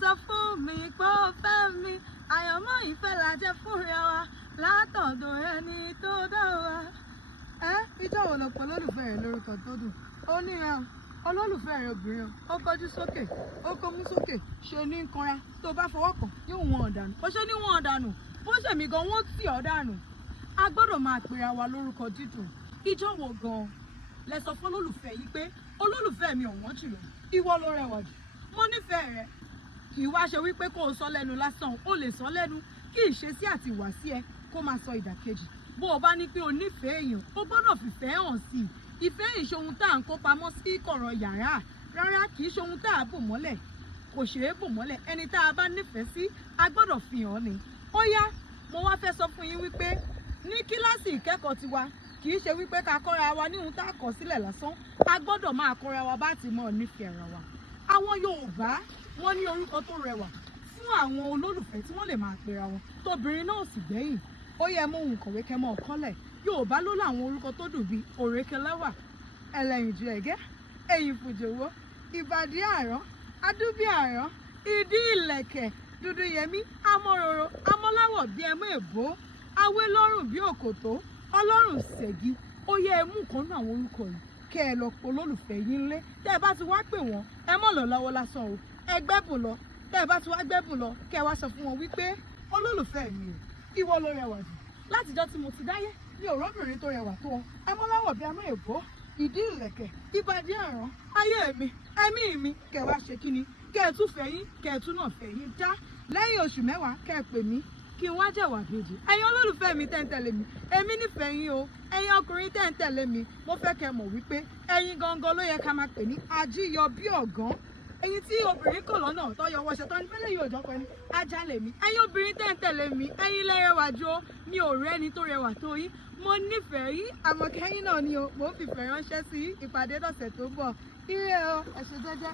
sọ fún mi pé ó fẹ́ mi àyànmọ́ ìfẹ́ la jẹ́ fúnra wa látọ̀dọ̀ ẹni tó dá wa. Ìjọ wo lọ pọ̀ olólùfẹ́ rẹ̀ lórúkọ tó dùn? Ó ní olólùfẹ́ rẹ̀ obìnrin ó kọjú sókè ó kó mú sókè ṣe ní kanra tó bá fọwọ́ kàn yóò wọ́n ọ̀dànù ó ṣe ní wọ́n ọ̀dànù bó ṣèmi gan wọ́n tì ọ́ dànù. A gbọ́dọ̀ máa pera wa lórúkọ dídùn. Ìjọ wo gan lẹ sọ fún olólùfẹ́ yìí pé olólùfẹ́ mi ọ̀wọ́n jùlọ ìwọ ló rẹwà jù mo nífẹ̀ẹ́ rẹ? Kì í wá ṣe wípé kó o sọ lẹ́nu lásán, o lè sọ lẹ́nu kí ìṣesí àti ìwàsí ẹ kó máa sọ ìdàkejì. Bó o bá ní pé o nífẹ̀ẹ́ èèyàn o gbọ́dọ̀ fìfẹ́ hàn sí i. Ìfẹ́ yìí ṣe ohun tá à ń kó pamọ́ sí kọ̀rọ̀ yàrá rárá, kì í ṣe ohun tá à bò mọ́lẹ̀, kò ṣeé bò mọ́lẹ̀. Ẹni tá a bá nífẹ̀ẹ́ sí a gbọ́dọ̀ fi hàn ni. Ó yá, mo wá fẹ́ sọ fún yín wípé ní kíláàsì ìkẹ́kọ̀ọ́ tiwa kì í ṣe wípé ká kọ́ra wa ní ohun tá a kọ sílẹ̀ lásán, a gbọ́dọ̀ máa kọ́ra wa bá ti mọ̀ nífẹ̀ẹ́ ara wa. Àwọn Yorùbá wọ́n ní orúkọ tó rẹwà fún àwọn olólùfẹ́ tí wọ́n lè máa pera wọn, tóbìnrin náà sì gbẹ̀yìn. Ó yẹ mú ohun kọ̀wé kẹmọ́ ọ̀kọ́lẹ̀. Yorùbá ló láwọn orúkọ tó dùn bíi òrékelẹ́wà, ẹlẹ́yinjú ẹ̀gẹ́, ẹ̀yìn fùjòwó, ìbàdí àrán, adúbí àrán, ìdí ìlẹ̀kẹ̀, dúdú yẹmí, amọ́roro, amọ́láwọ̀ bíi ẹmú èbó, awé lọ́rùn bíi òkòtó, ọlọ́rùn ṣẹ̀gí. Ó yẹ ẹ mú kan náà àwọn orúkọ yìí kẹ́ ẹ lọ pọ̀ olólùfẹ́ yín lé. Tẹ́ ẹ bá ti wá pè wọ́n ẹ mọ̀ lọ lọ́wọ́ lásán o, ẹ gbẹ́bùn lọ. Tẹ́ ẹ bá ti wá gbẹ́bùn lọ kẹ́ ẹ wá sọ fún wọn wípé olólùfẹ́ mi o, ìwọ ló rẹwà jù. Látijọ́ tí mo ti dáyé ní òróbìnrin tó rẹwà tó wọn, amọ́láwọ̀ bíi amọ́ èbó, ìdí ìlẹ̀kẹ̀, ìbàdí àrán, ayé mi, ẹ̀mí mi. Kẹ́ ẹ wá ṣe kíni? Kẹ́ ẹ tún fẹ́ yín, kẹ́ ẹ tún náà fẹ́ yín já. Lẹ́yìn oṣù mẹ́wàá kẹ́ ẹ pè mí kí n wá jẹ̀wà bèjì. Ẹ̀yin olólùfẹ́ mi tẹ́ ń tẹ̀lé mi, èmi nífẹ̀ẹ́ yín o. Ẹ̀yin ọkùnrin tẹ́ ń tẹ̀lé mi, mo fẹ́ kẹ́ mọ̀ wípé ẹ̀yin gangan ló yẹ ká máa pè ní ajíyọ bí ọ̀gán. Ẹ̀yin tí obìnrin kò lọ́nà tọ́yọ wọṣẹ tán ní fẹ́lẹ́ yóò jọ pẹ́ ní ajá lè mí. Ẹ̀yin obìnrin tẹ́ ń tẹ̀lé mi, ẹ̀yin lẹ́rẹ̀wà jù o. Mi ò rí ẹni tó rẹwà tó yín. Mo nífẹ̀ẹ́ yín, àmọ̀kẹ́yìn náà ni o. Mo ń fìfẹ́ ránṣẹ́ sí ìpàdé lọ́sẹ̀ tó ń bọ̀. Ire o, ẹ ṣé jẹ́jẹ́.